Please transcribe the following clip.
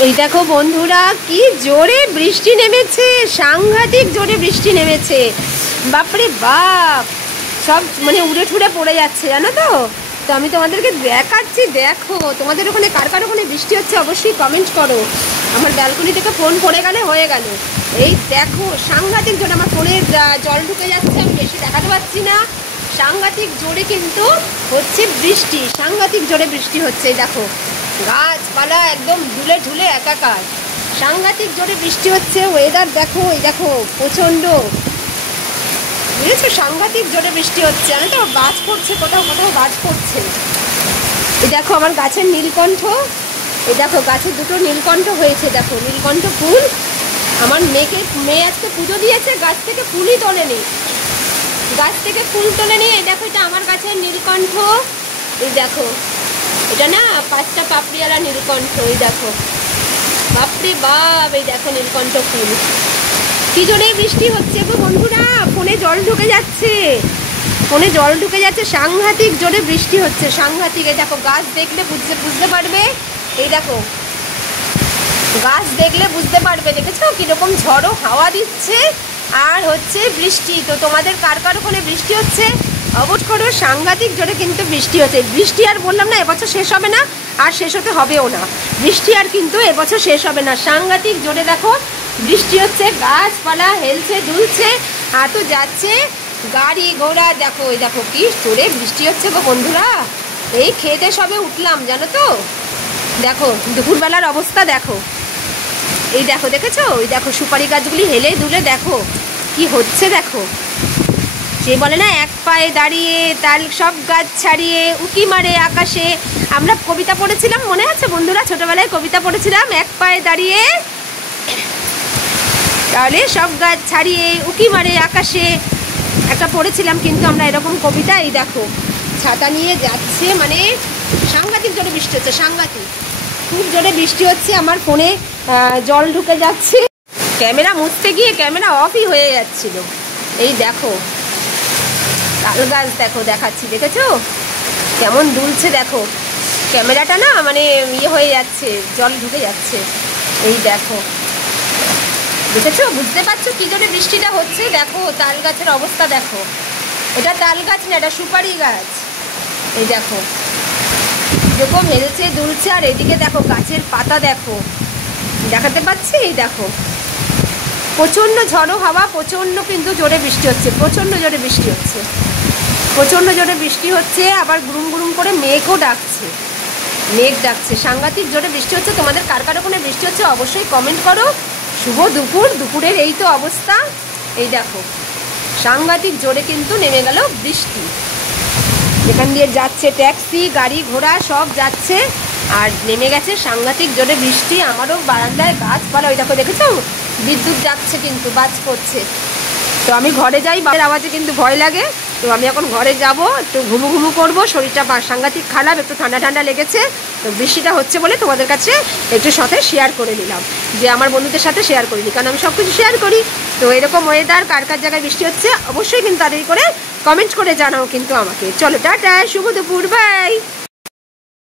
এই দেখো বন্ধুরা, কি জোরে বৃষ্টি নেমেছে, সাংঘাতিক জোরে বৃষ্টি নেমেছে। বাপরে বাপ, সব মানে উড়ে ঠুড়ে পড়ে যাচ্ছে, জানো তো। তো আমি তোমাদেরকে দেখাচ্ছি, দেখো তোমাদের ওখানে কার কার ওখানে বৃষ্টি হচ্ছে অবশ্যই কমেন্ট করো। আমার ব্যালকনি থেকে ফোন পড়ে গেলে হয়ে গেল। এই দেখো সাংঘাতিক জোরে আমার ফোনে জল ঢুকে যাচ্ছে, আমি বেশি দেখাতে পারছি না। সাংঘাতিক জোরে কিন্তু হচ্ছে বৃষ্টি, সাংঘাতিক জোরে বৃষ্টি হচ্ছে। এই দেখো গাছপালা একদম ঝুলে ঝুলে একাকার, সাংঘাতিক জোরে বৃষ্টি হচ্ছে। ওয়েদার দেখো, এই দেখো প্রচণ্ড, বুঝেছো, সাংঘাতিক জোরে বৃষ্টি হচ্ছে, জানো তো। বাজ পড়ছে, কোথাও কোথাও বাজ পড়ছে। এই দেখো আমার গাছের নীলকণ্ঠ, এই দেখো গাছে দুটো নীলকণ্ঠ হয়েছে, দেখো নীলকণ্ঠ ফুল। আমার মেয়ে আজকে পুজো দিয়েছে, গাছ থেকে ফুলই তোলেনি, গাছ থেকে ফুল তোলেনি। এই দেখো এটা আমার গাছের নীলকণ্ঠ, এই দেখো এটা না 5টা পাপড়িওয়ালা নীলকণ্ঠ। এই দেখো বাপরে বাপ, এই দেখো নীলকণ্ঠ ফুল। কি জোরে বৃষ্টি হচ্ছে গো বন্ধুরা, ফোনে জল ঢুকে যাচ্ছে, ফোনে জল ঢুকে যাচ্ছে, সাংঘাতিক জোরে বৃষ্টি হচ্ছে, সাংঘাতিক। এই দেখো গাছ দেখলে বুঝতে পারবে, এই দেখো গাছ দেখলে বুঝতে পারবে, দেখেছো কিরকম ঝড়ো হাওয়া দিচ্ছে আর হচ্ছে বৃষ্টি। তো তোমাদের কার কার ওখানে বৃষ্টি হচ্ছে অবশ্য করো। সাংঘাতিক জোরে কিন্তু বৃষ্টি হচ্ছে। বৃষ্টি আর বললাম না এবছর শেষ হবে না, আর শেষ হতে হবেও না, বৃষ্টি আর কিন্তু এবছর শেষ হবে না। সাংঘাতিক জোরে দেখো বৃষ্টি হচ্ছে, গাছপালা হেলছে দুলছে, আর তো যাচ্ছে গাড়ি ঘোড়া। দেখো এই দেখো কি জোরে বৃষ্টি হচ্ছে গো বন্ধুরা। এই খেতে সবে উঠলাম, জানো তো। দেখো দুপুরবেলার অবস্থা দেখো, এই দেখো দেখেছো, ওই দেখো সুপারি গাছগুলি হেলে দুলে দেখো কি হচ্ছে। দেখো সে বলে না, এক পায়ে দাঁড়িয়ে তাল সব গাছ ছাড়িয়ে উকি মারে আকাশে। আমরা কবিতা পড়েছিলাম, মনে আছে বন্ধুরা, ছোটবেলায় কবিতা পড়েছিলাম, এক পায়ে দাঁড়িয়ে তাহলে সব গাছ ছাড়িয়ে উকি মারে আকাশে, একটা পড়েছিলাম কিন্তু আমরা এরকম কবিতা। এই দেখো ছাতা নিয়ে যাচ্ছে, মানে সাংঘাতিক জোরে বৃষ্টি হচ্ছে, সাংঘাতিক খুব জোরে বৃষ্টি হচ্ছে। আমার ফোনে জল ঢুকে যাচ্ছে, ক্যামেরা মুছতে গিয়ে ক্যামেরা অফই হয়ে যাচ্ছিল। এই দেখো তাল গাছ দেখো, দেখাচ্ছি, দেখেছো কেমন দুলছে। দেখো ক্যামেরাটা না মানে ইয়ে হয়ে যাচ্ছে, জল ঢুকে যাচ্ছে। এই দেখো দেখেছো, বুঝতে পারছো কি জোরে বৃষ্টিটা হচ্ছে। দেখো তাল গাছের অবস্থা দেখো, এটা তাল গাছ না, এটা সুপারি গাছ। এই দেখো এরকম হেলছে দুলছে, আর এদিকে দেখো গাছের পাতা দেখো, দেখাতে পাচ্ছি। এই দেখো প্রচণ্ড ঝড়ো হাওয়া, প্রচণ্ড কিন্তু জোরে বৃষ্টি হচ্ছে, প্রচণ্ড জোরে বৃষ্টি হচ্ছে, প্রচণ্ড জোরে বৃষ্টি হচ্ছে। আবার গুরুম গুরুম করে মেঘও ডাকছে, মেঘ ডাকছে, সাংঘাতিক জোরে বৃষ্টি হচ্ছে। তোমাদের কার কার ওখানে বৃষ্টি হচ্ছে অবশ্যই কমেন্ট করো। শুভ দুপুর, দুপুরের এই তো অবস্থা। এই দেখো সাংঘাতিক জোরে কিন্তু নেমে গেল বৃষ্টি, এখান দিয়ে যাচ্ছে ট্যাক্সি গাড়ি ঘোড়া সব যাচ্ছে, আর নেমে গেছে সাংঘাতিক জোরে বৃষ্টি। আমারও বারান্দায় গাছপালা, ওই দেখো দেখেছো বিদ্যুৎ যাচ্ছে কিন্তু বাজ পড়ছে। তো আমি ঘরে যাই, বাড়ির আওয়াজে কিন্তু ভয় লাগে। তো আমি এখন ঘরে যাব, একটু ঘুমু ঘুমু করবো, শরীরটা সাংঘাতিক খারাপ, একটু ঠান্ডা ঠান্ডা লেগেছে। তো বৃষ্টিটা হচ্ছে বলে তোমাদের কাছে একটু সাথে শেয়ার করে নিলাম, যে আমার বন্ধুদের সাথে শেয়ার করিনি, কারণ আমি সব কিছু শেয়ার করি। তো এরকম ওয়েদার কার কার জায়গায় বৃষ্টি হচ্ছে অবশ্যই কিন্তু তাড়াতাড়ি করে কমেন্ট করে জানাও কিন্তু আমাকে। চলো টাটা, শুভ দুপুর, বাই।